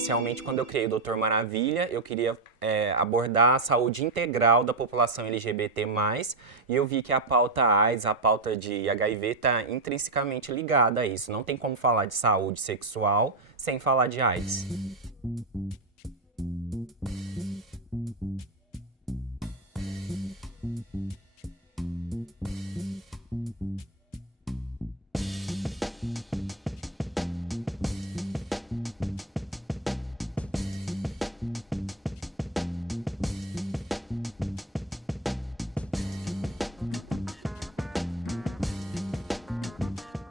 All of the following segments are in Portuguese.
Inicialmente, quando eu criei o Doutor Maravilha, eu queria abordar a saúde integral da população LGBT+, e eu vi que a pauta AIDS, a pauta de HIV está intrinsecamente ligada a isso. Não tem como falar de saúde sexual sem falar de AIDS.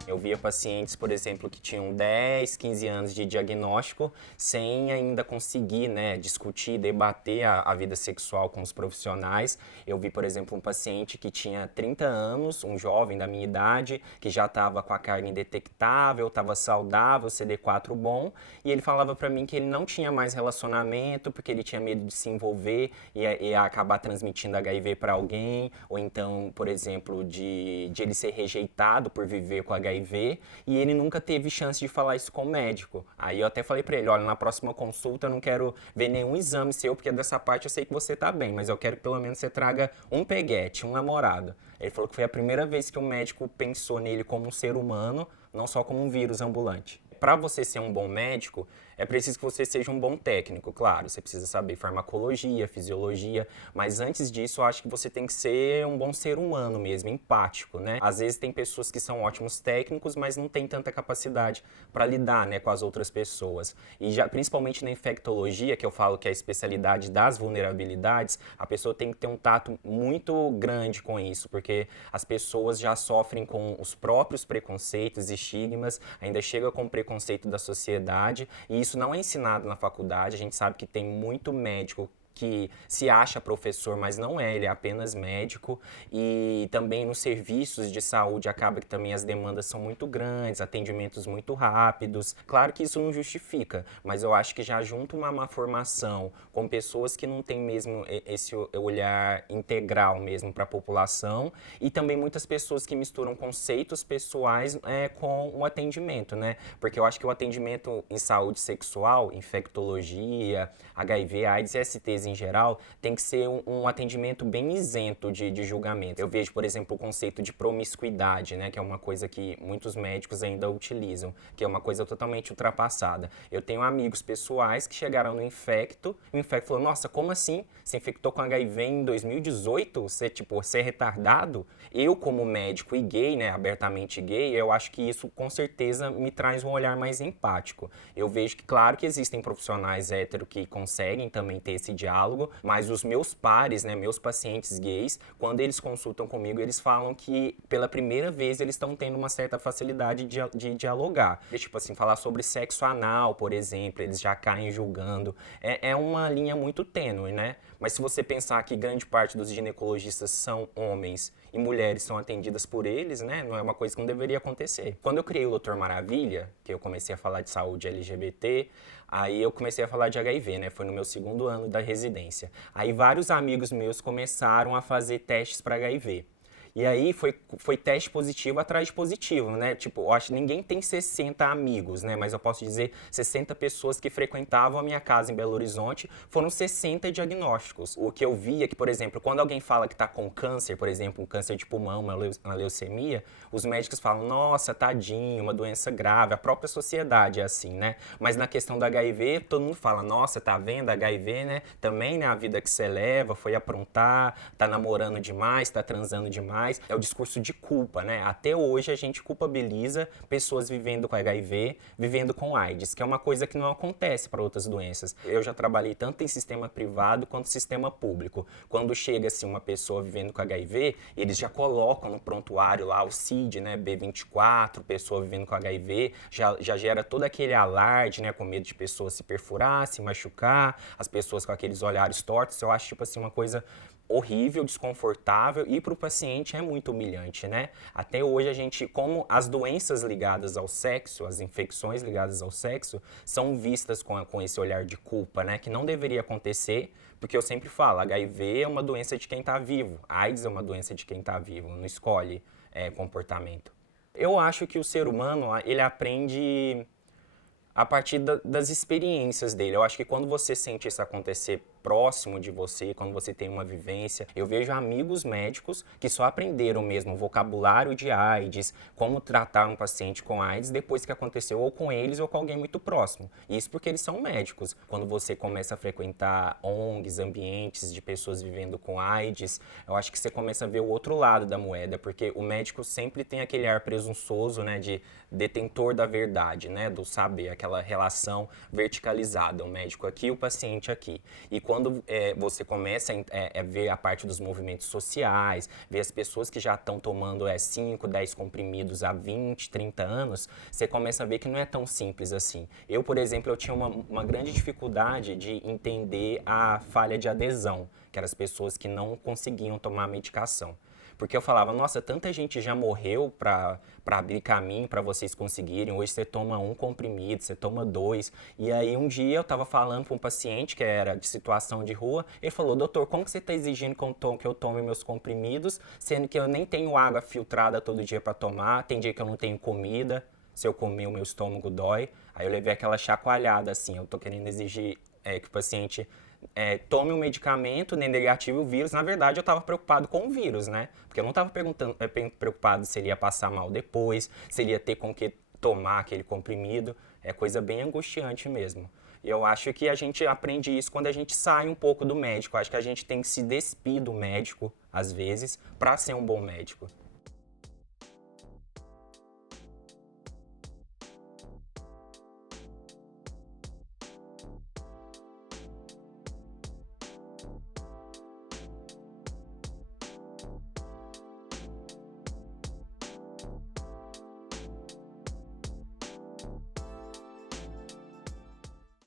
Eu via pacientes, por exemplo, que tinham 10, 15 anos de diagnóstico sem ainda conseguir, né, discutir, debater a vida sexual com os profissionais. Eu vi, por exemplo, um paciente que tinha 30 anos, um jovem da minha idade, que já estava com a carne indetectável, estava saudável, CD4 bom, e ele falava para mim que ele não tinha mais relacionamento porque ele tinha medo de se envolver e acabar transmitindo HIV para alguém, ou então, por exemplo, de ele ser rejeitado por viver com HIV, e ele nunca teve chance de falar isso com o médico. Aí eu até falei pra ele, olha, na próxima consulta eu não quero ver nenhum exame seu, porque dessa parte eu sei que você tá bem, mas eu quero que pelo menos você traga um peguete, um namorado. Ele falou que foi a primeira vez que o médico pensou nele como um ser humano, não só como um vírus ambulante. Para você ser um bom médico, é preciso que você seja um bom técnico, claro. Você precisa saber farmacologia, fisiologia, mas antes disso, eu acho que você tem que ser um bom ser humano mesmo, empático, né? Às vezes tem pessoas que são ótimos técnicos, mas não têm tanta capacidade para lidar, né, com as outras pessoas. E já, principalmente na infectologia, que eu falo que é a especialidade das vulnerabilidades, a pessoa tem que ter um tato muito grande com isso, porque as pessoas já sofrem com os próprios preconceitos e estigmas, ainda chega com preconceito da sociedade, e isso não é ensinado na faculdade. A gente sabe que tem muito médico que se acha professor, mas não é, ele é apenas médico. E também nos serviços de saúde acaba que também as demandas são muito grandes, atendimentos muito rápidos. Claro que isso não justifica, mas eu acho que já junto uma má formação com pessoas que não têm mesmo esse olhar integral mesmo para a população, e também muitas pessoas que misturam conceitos pessoais com o atendimento, né? Porque eu acho que o atendimento em saúde sexual, infectologia, HIV, AIDS e STs em geral, tem que ser um atendimento bem isento de julgamento. Eu vejo, por exemplo, o conceito de promiscuidade, né, que é uma coisa que muitos médicos ainda utilizam, que é uma coisa totalmente ultrapassada. Eu tenho amigos pessoais que chegaram no infecto, e o infecto falou, nossa, como assim? Você infectou com HIV em 2018? Você é retardado? Eu, como médico e gay, né, abertamente gay, eu acho que isso com certeza me traz um olhar mais empático. Eu vejo que, claro que existem profissionais héteros que conseguem também ter esse diálogo, mas os meus pares, né, meus pacientes gays, quando eles consultam comigo, eles falam que pela primeira vez eles estão tendo uma certa facilidade de dialogar. Tipo assim, falar sobre sexo anal, por exemplo, eles já caem julgando. É uma linha muito tênue, né? Mas se você pensar que grande parte dos ginecologistas são homens e mulheres são atendidas por eles, né? Não é uma coisa que não deveria acontecer. Quando eu criei o Doutor Maravilha, que eu comecei a falar de saúde LGBT, aí eu comecei a falar de HIV, né? Foi no meu segundo ano da residência. Aí vários amigos meus começaram a fazer testes para HIV. E aí foi teste positivo atrás de positivo, né? Tipo, eu acho que ninguém tem 60 amigos, né? Mas eu posso dizer 60 pessoas que frequentavam a minha casa em Belo Horizonte, foram 60 diagnósticos. O que eu vi é que, por exemplo, quando alguém fala que está com câncer, por exemplo, um câncer de pulmão, uma leucemia, os médicos falam, nossa, tadinho, uma doença grave. A própria sociedade é assim, né? Mas na questão do HIV, todo mundo fala, nossa, tá vendo HIV, né? Também, né, a vida que você leva, foi aprontar, tá namorando demais, tá transando demais. É o discurso de culpa, né? Até hoje a gente culpabiliza pessoas vivendo com HIV, vivendo com AIDS, que é uma coisa que não acontece para outras doenças. Eu já trabalhei tanto em sistema privado quanto sistema público. Quando chega assim uma pessoa vivendo com HIV, eles já colocam no prontuário lá o CID, né, B24, pessoa vivendo com HIV, já gera todo aquele alarde, né, com medo de pessoas se perfurar, se machucar, as pessoas com aqueles olhares tortos. Eu acho tipo assim uma coisa horrível, desconfortável, e para o paciente realmente é muito humilhante, né? Até hoje a gente, como as doenças ligadas ao sexo, as infecções ligadas ao sexo, são vistas com esse olhar de culpa, né? Que não deveria acontecer, porque eu sempre falo, HIV é uma doença de quem está vivo, AIDS é uma doença de quem está vivo, não escolhe comportamento. Eu acho que o ser humano, ele aprende a partir das experiências dele. Eu acho que quando você sente isso acontecer próximo de você, quando você tem uma vivência, eu vejo amigos médicos que só aprenderam mesmo o vocabulário de AIDS, como tratar um paciente com AIDS depois que aconteceu ou com eles ou com alguém muito próximo. Isso porque eles são médicos. Quando você começa a frequentar ONGs, ambientes de pessoas vivendo com AIDS, eu acho que você começa a ver o outro lado da moeda, porque o médico sempre tem aquele ar presunçoso, né, de detentor da verdade, né, do saber, aquela relação verticalizada, o médico aqui, o paciente aqui. E quando você começa a ver a parte dos movimentos sociais, ver as pessoas que já estão tomando 5, 10 comprimidos há 20, 30 anos, você começa a ver que não é tão simples assim. Eu, por exemplo, eu tinha uma grande dificuldade de entender a falha de adesão, que eram as pessoas que não conseguiam tomar a medicação. Porque eu falava, nossa, tanta gente já morreu para abrir caminho para vocês conseguirem. Hoje você toma 1 comprimido, você toma 2. E aí um dia eu estava falando para um paciente que era de situação de rua. Ele falou, doutor, como que você está exigindo que eu tome meus comprimidos, sendo que eu nem tenho água filtrada todo dia para tomar, tem dia que eu não tenho comida, se eu comer o meu estômago dói. Aí eu levei aquela chacoalhada assim, eu tô querendo exigir que o paciente tome um medicamento, nem negativo o vírus. Na verdade, eu estava preocupado com o vírus, né? Porque eu não estava preocupado se ele ia passar mal depois, se ele ia ter com que tomar aquele comprimido. É coisa bem angustiante mesmo. E eu acho que a gente aprende isso quando a gente sai um pouco do médico. Eu acho que a gente tem que se despir do médico, às vezes, para ser um bom médico.